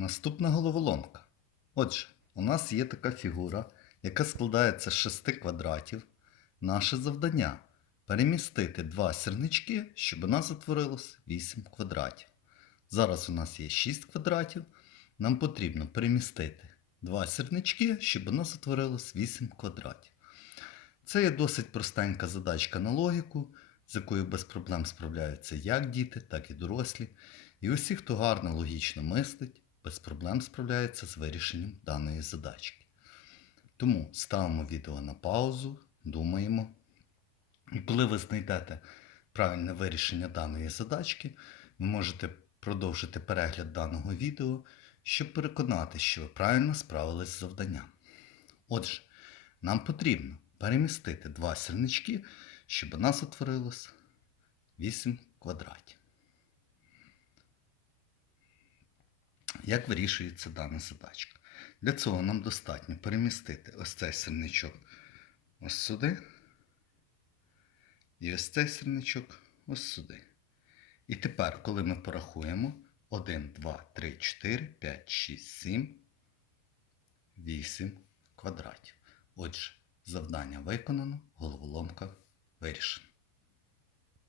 Наступна головоломка. Отже, у нас є така фігура, яка складається з шести квадратів. Наше завдання перемістити два сірнички, щоб у нас утворилось 8 квадратів. Зараз у нас є 6 квадратів. Нам потрібно перемістити два сірнички, щоб у нас утворилось 8 квадратів. Це є досить простенька задачка на логіку, з якою без проблем справляються як діти, так і дорослі. І усі, хто гарно логічно мислить, без проблем справляється з вирішенням даної задачки. Тому ставимо відео на паузу, думаємо. І коли ви знайдете правильне вирішення даної задачки, ви можете продовжити перегляд даного відео, щоб переконати, що ви правильно справились з завданням. Отже, нам потрібно перемістити два сірнички, щоб у нас утворилось 8 квадратів. Як вирішується дана задачка? Для цього нам достатньо перемістити ось цей сірничок ось сюди. І ось цей сірничок ось сюди. І тепер, коли ми порахуємо 1, 2, 3, 4, 5, 6, 7, 8 квадратів. Отже, завдання виконано, головоломка вирішена.